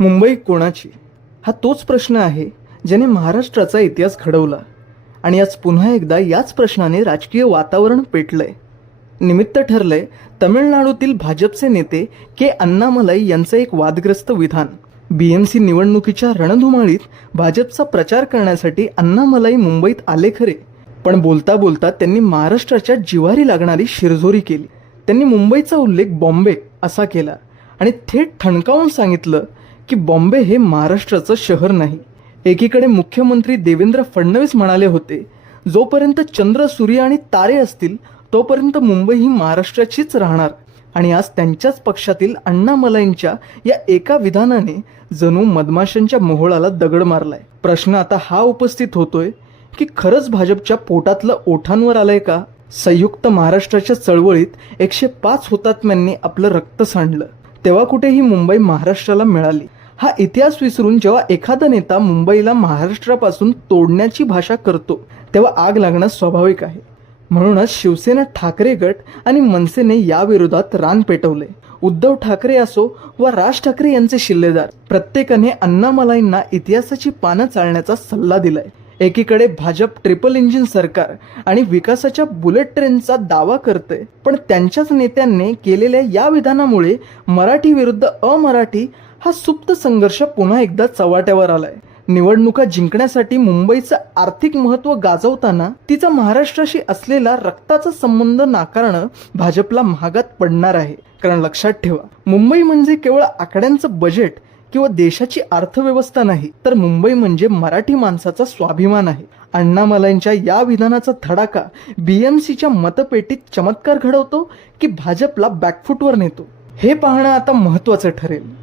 मुंबई कोणाची? हा तोच प्रश्न आहे ज्याने महाराष्ट्राचा इतिहास घडवला. आणि आज पुन्हा एकदा याच प्रश्नाने राजकीय वातावरण पेटलंय. निमित्त ठरलंय तमिळनाडूतील भाजपचे नेते के अण्णामलाई यांचं एक वादग्रस्त विधान. बी एम सी निवडणुकीच्या रणधुमाळीत भाजपचा प्रचार करण्यासाठी अण्णामलाई मुंबईत आले खरे. पण बोलता बोलता त्यांनी महाराष्ट्राच्या जिवारी लागणारी शिरजोरी केली. त्यांनी मुंबईचा उल्लेख बॉम्बे असा केला. आणि थेट ठणकावून सांगितलं की बॉम्बे हे महाराष्ट्राचं शहर नाही. एकीकडे मुख्यमंत्री देवेंद्र फडणवीस म्हणाले होते जोपर्यंत चंद्र सूर्य आणि तारे असतील तोपर्यंत मुंबई ही महाराष्ट्राचीच राहणार. आणि आज त्यांच्याच पक्षातील अण्णामलाईंच्या या एका विधानाने जणू मधमाशांच्या मोहोळाला दगड मारलाय. प्रश्न आता हा उपस्थित होतोय की खरंच भाजपच्या पोटातलं ओठांवर आलंय का? संयुक्त महाराष्ट्राच्या चळवळीत एकशे पाच हुतात्म्यांनी आपलं रक्त सांडलं. तेव्हा कुठे ही मुंबई महाराष्ट्राला मिळाली. हा इतिहास विसरून जेव्हा एखादा नेता मुंबईला महाराष्ट्रापासून तोडण्याची भाषा करतो तेव्हा आग लागणं स्वाभाविक आहे. म्हणूनच शिवसेना ठाकरे गट आणि मनसेने याविरोधात रान पेटवले. उद्धव ठाकरे असो व राज ठाकरे यांचे शिल्लेदार प्रत्येकाने अण्णामलाईंना इतिहासाची पानं चालण्याचा सल्ला दिलाय. एकीकडे भाजप ट्रिपल इंजिन सरकार आणि विकासाच्या बुलेट ट्रेनचा दावा करते पण त्यांच्याच नेत्यांनी केलेल्या या विधानामुळे मराठी विरुद्ध अमराठी हा सुप्त संघर्ष पुन्हा एकदा चव्हाट्यावर आलाय. निवडणुका जिंकण्यासाठी मुंबईचं आर्थिक महत्त्व गाजवताना तिचा महाराष्ट्राशी असलेला रक्ताचा संबंध नाकारणं भाजपला महागात पडणार आहे. कारण लक्षात ठेवा मुंबई म्हणजे केवळ आकड्यांचं बजेट किंवा देशाची अर्थव्यवस्था नाही तर मुंबई म्हणजे मराठी माणसाचा स्वाभिमान आहे. अण्णामलांच्या या विधानाचा धडाका बीएमसीच्या मतपेटीत चमत्कार घडवतो की भाजपला बॅकफुटवर नेतो. हे पाहणं आता महत्वाचं ठरेल.